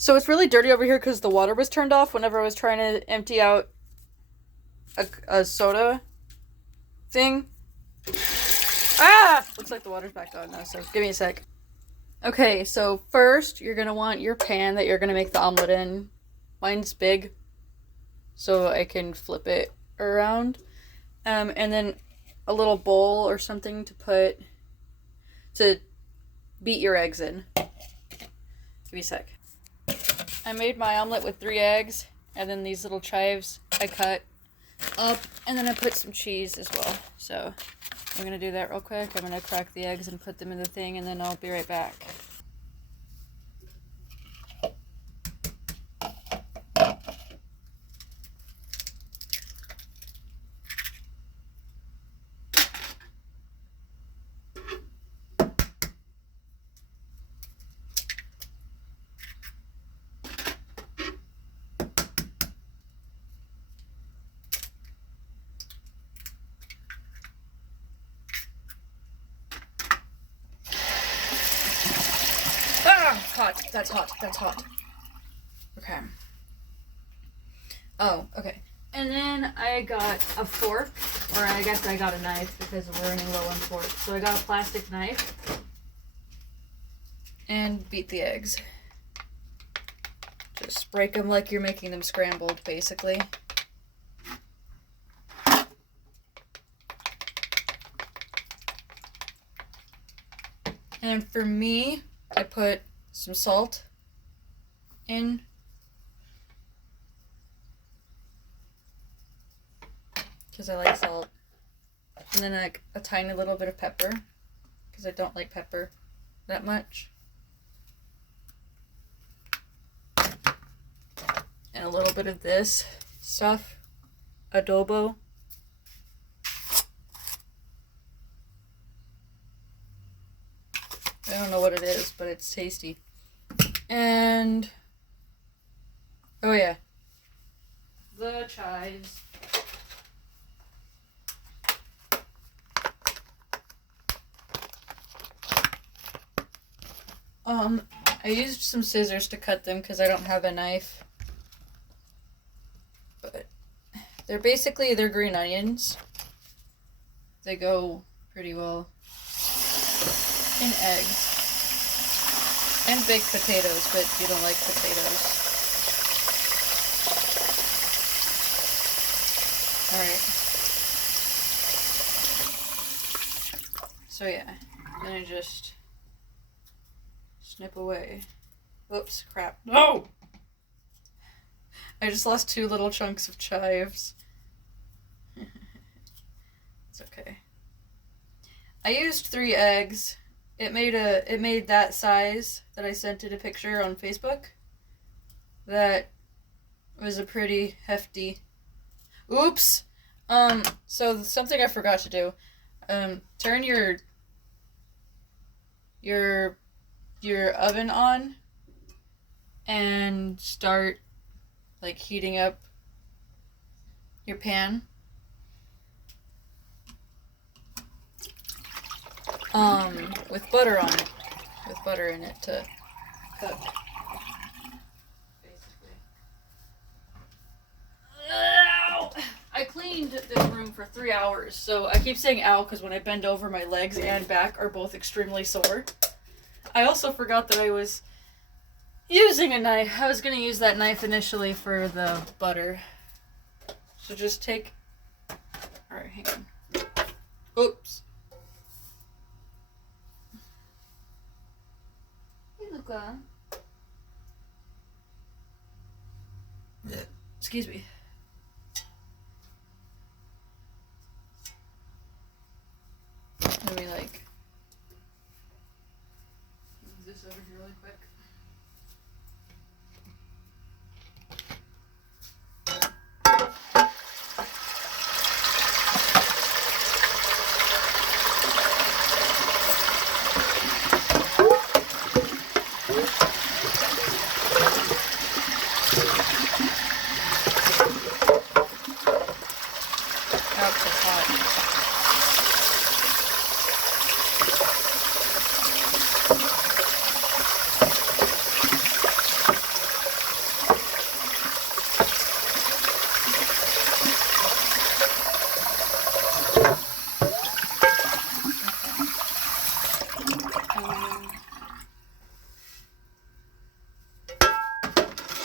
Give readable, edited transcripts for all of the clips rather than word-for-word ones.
So it's really dirty over here because the water was turned off whenever I was trying to empty out a soda thing. Ah! Looks like the water's back on now, so give me a sec. Okay, so first you're gonna want your pan that you're gonna make the omelet in. Mine's big, so I can flip it around. And then a little bowl or something to beat your eggs in. Give me a sec. I made my omelet with 3 eggs, and then these little chives I cut up, and then I put some cheese as well. So I'm gonna do that real quick. I'm gonna crack the eggs and put them in the thing, and then I'll be right back. Hot. That's hot. That's hot. Okay. Oh, okay. And then I got a fork, or I guess I got a knife because we're running low on forks. So I got a plastic knife and beat the eggs. Just break them like you're making them scrambled, basically. And for me, I put some salt in. Because I like salt. And then like a tiny little bit of pepper. Because I don't like pepper that much. And a little bit of this stuff. Adobo. I don't know what it is, but it's tasty. And oh yeah, the chives. I used some scissors to cut them because I don't have a knife. But they're green onions. They go pretty well in eggs. And baked potatoes, but you don't like potatoes. Alright. So yeah, then I just snip away. Whoops, crap. No! I just lost 2 little chunks of chives. It's okay. I used 3 eggs. It made that size that I sent it a picture on Facebook. That was a pretty hefty. Oops. So something I forgot to do. Turn your oven on and start like heating up your pan. With butter on it. With butter in it to cook. Basically. Ow! I cleaned this room for 3 hours, so I keep saying ow because when I bend over, my legs and back are both extremely sore. I also forgot that I was using a knife. I was going to use that knife initially for the butter. So just take... Alright, hang on. Oops. Luca. Excuse me. Let me like move this over here really quick.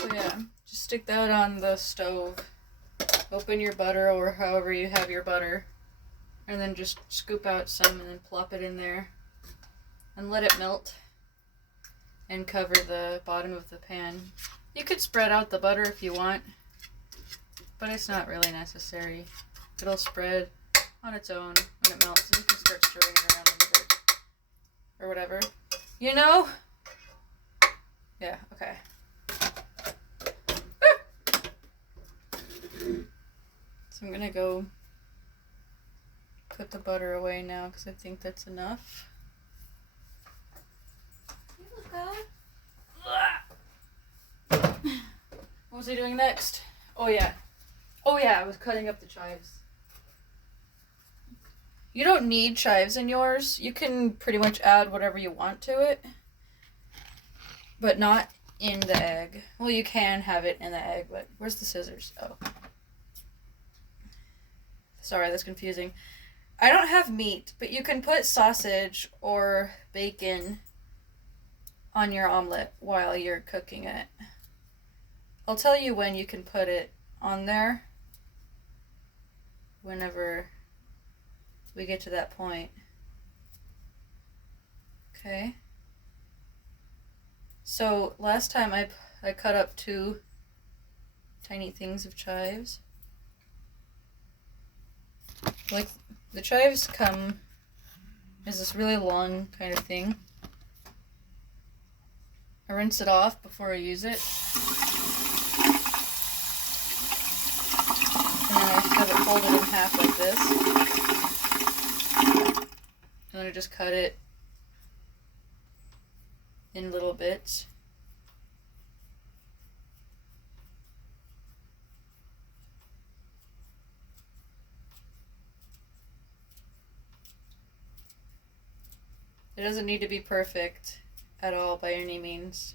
So yeah, just stick that on the stove. Open your butter or however you have your butter. And then just scoop out some and then plop it in there. And let it melt. And cover the bottom of the pan. You could spread out the butter if you want. But it's not really necessary. It'll spread on its own when it melts. And you can start stirring it around a little bit. Or whatever. You know? Yeah, okay. So I'm gonna go put the butter away now because I think that's enough. What was I doing next? Oh yeah, I was cutting up the chives. You don't need chives in yours. You can pretty much add whatever you want to it. But not in the egg. Well, you can have it in the egg, but where's the scissors? Oh. Sorry, that's confusing. I don't have meat, but you can put sausage or bacon on your omelet while you're cooking it. I'll tell you when you can put it on there. Whenever we get to that point. Okay. So last time I cut up 2 tiny things of chives. Like the chives come as this really long kind of thing. I rinse it off before I use it. And then I have it folded in half like this. And then I just cut it in little bits. It doesn't need to be perfect at all by any means.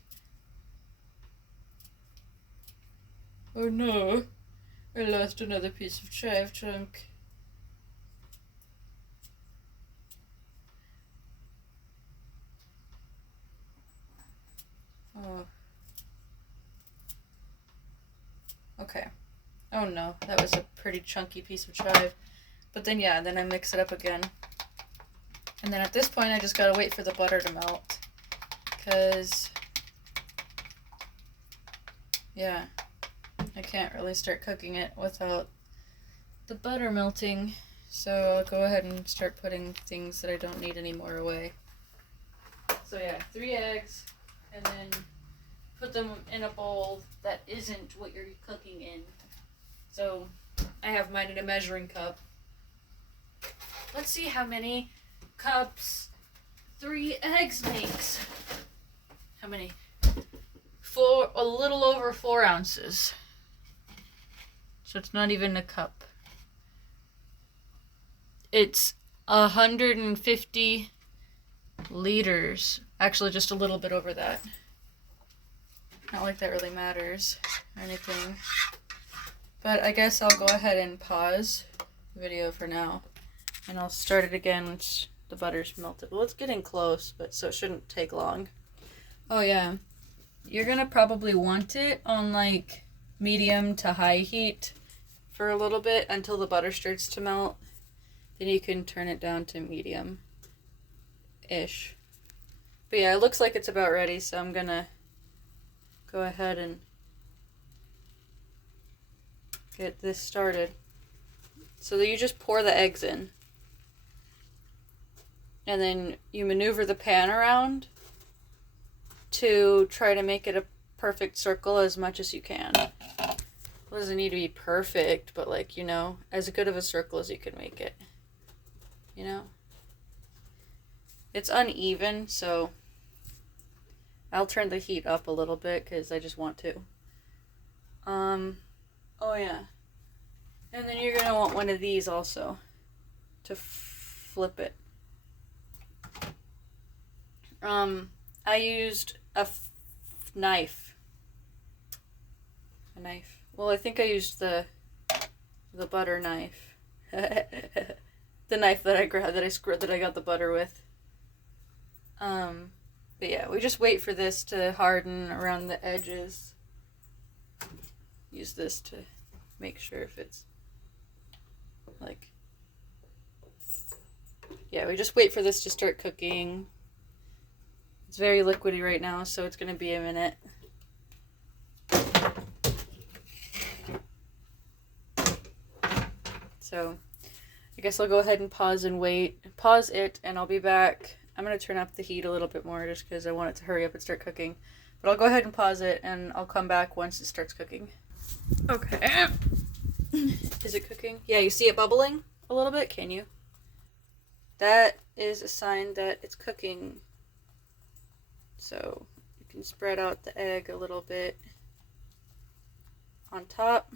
Oh no, I lost another piece of chive chunk. Oh. Okay. Oh no, that was a pretty chunky piece of chive. But then yeah, then I mix it up again. And then at this point I just gotta wait for the butter to melt. Because, yeah, I can't really start cooking it without the butter melting. So I'll go ahead and start putting things that I don't need anymore away. So yeah, 3 eggs, and then put them in a bowl that isn't what you're cooking in. So I have mine in a measuring cup. Let's see how many cups 3 eggs makes. How many? A little over 4 ounces. So it's not even a cup. It's 150 liters. Actually, just a little bit over that. Not like that really matters or anything. But I guess I'll go ahead and pause the video for now. And I'll start it again once the butter's melted. Well, it's getting close, but so it shouldn't take long. Oh yeah. You're gonna probably want it on like medium to high heat for a little bit until the butter starts to melt. Then you can turn it down to medium-ish. But yeah, it looks like it's about ready, so I'm gonna go ahead and get this started. So that you just pour the eggs in. And then you maneuver the pan around to try to make it a perfect circle as much as you can. It doesn't need to be perfect, but like, you know, as good of a circle as you can make it. You know? It's uneven, so I'll turn the heat up a little bit because I just want to. Oh yeah. And then you're going to want one of these also to flip it. I used a knife. A knife. Well, I think I used the butter knife. The knife that I grabbed, that I got the butter with. But yeah, we just wait for this to harden around the edges. Use this to make sure if it's like, yeah, we just wait for this to start cooking. It's very liquidy right now, so it's gonna be a minute. So I guess I'll go ahead and pause it, and I'll be back. I'm gonna turn up the heat a little bit more just because I want it to hurry up and start cooking. But I'll go ahead and pause it, and I'll come back once it starts cooking. Okay. Is it cooking? Yeah, you see it bubbling a little bit, can you? That is a sign that it's cooking. So you can spread out the egg a little bit on top.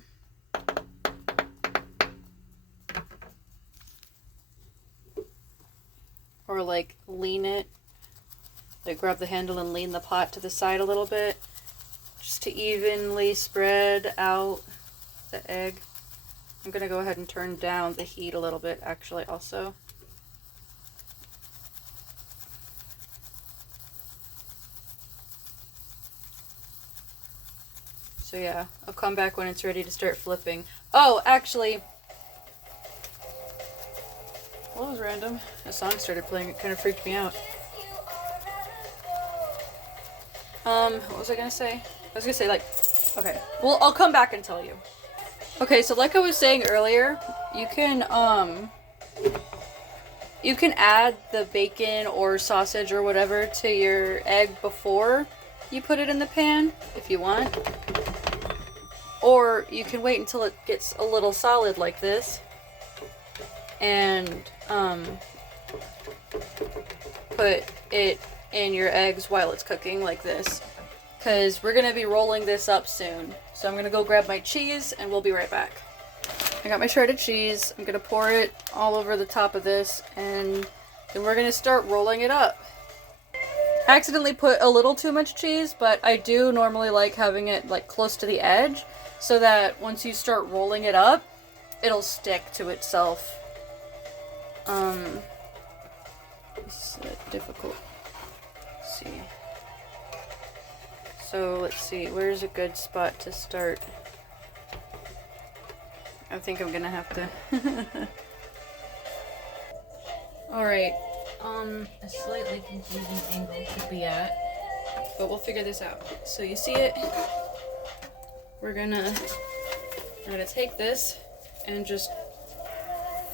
Or like lean it, like grab the handle and lean the pot to the side a little bit, just to evenly spread out the egg. I'm gonna go ahead and turn down the heat a little bit actually also. So yeah, I'll come back when it's ready to start flipping. Oh, actually, well, that was random. A song started playing. It kind of freaked me out. What was I gonna say? I was gonna say, like, okay. Well, I'll come back and tell you. Okay, so like I was saying earlier, you can add the bacon or sausage or whatever to your egg before you put it in the pan, if you want. Or you can wait until it gets a little solid like this. And put it in your eggs while it's cooking like this, because we're gonna be rolling this up soon. So I'm gonna go grab my cheese and we'll be right back. I got my shredded cheese. I'm gonna pour it all over the top of this, and then we're gonna start rolling it up. I accidentally put a little too much cheese, but I do normally like having it like close to the edge so that once you start rolling it up, it'll stick to itself. This is difficult. Let's see. So let's see, where's a good spot to start? I think I'm gonna have to. Alright, a slightly confusing angle should be at, but we'll figure this out. So you see it? I'm gonna take this and just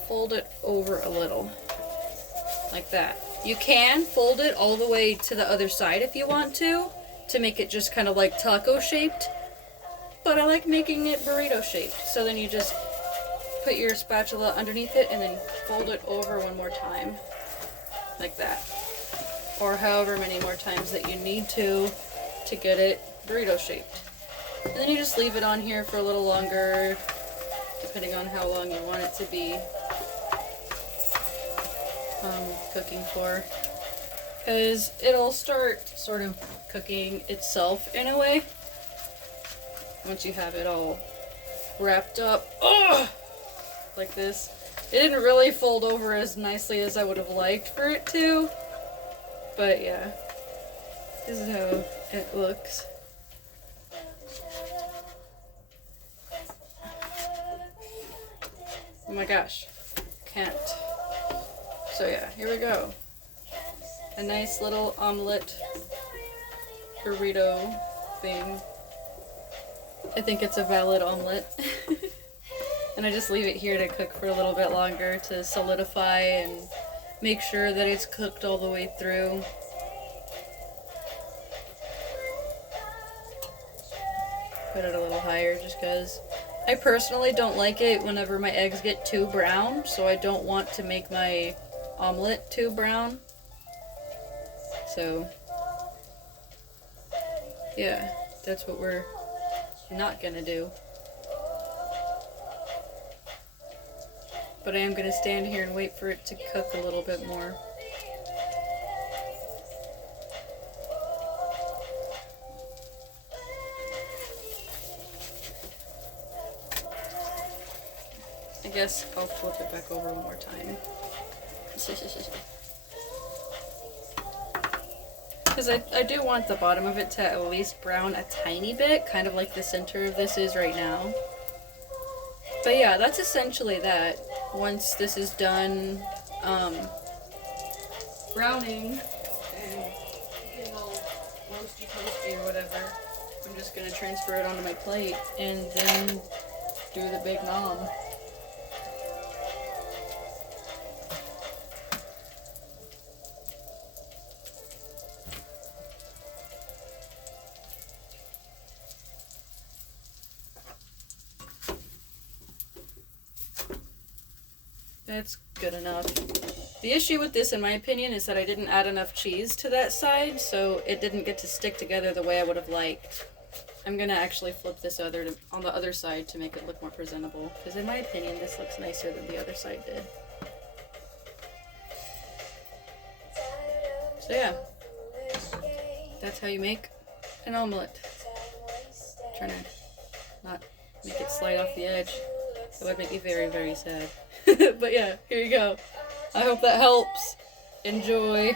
fold it over a little, like that. You can fold it all the way to the other side if you want to make it just kind of like taco shaped, but I like making it burrito shaped. So then you just put your spatula underneath it and then fold it over one more time, like that, or however many more times that you need to get it burrito shaped. And then you just leave it on here for a little longer, depending on how long you want it to be cooking for, because it'll start sort of cooking itself in a way once you have it all wrapped up. Ugh! Like this. It didn't really fold over as nicely as I would have liked for it to, but yeah, this is how it looks. Oh my gosh, can't. So yeah, here we go. A nice little omelet burrito thing. I think it's a valid omelet. And I just leave it here to cook for a little bit longer to solidify and make sure that it's cooked all the way through. Put it a little higher just because I personally don't like it whenever my eggs get too brown, so I don't want to make my omelet too brown. So yeah, that's what we're not gonna do. But I am gonna stand here and wait for it to cook a little bit more. I guess I'll flip it back over one more time. Because I do want the bottom of it to at least brown a tiny bit, kind of like the center of this is right now. But yeah, that's essentially that. Once this is done browning and getting all roasty toasty or whatever, I'm just going to transfer it onto my plate and then do the big nom. That's good enough. The issue with this, in my opinion, is that I didn't add enough cheese to that side, so it didn't get to stick together the way I would have liked. I'm gonna actually flip this on the other side to make it look more presentable, because in my opinion, this looks nicer than the other side did. So yeah, that's how you make an omelet. I'm trying to not make it slide off the edge. It would make me very, very sad. But yeah, here you go. I hope that helps. Enjoy.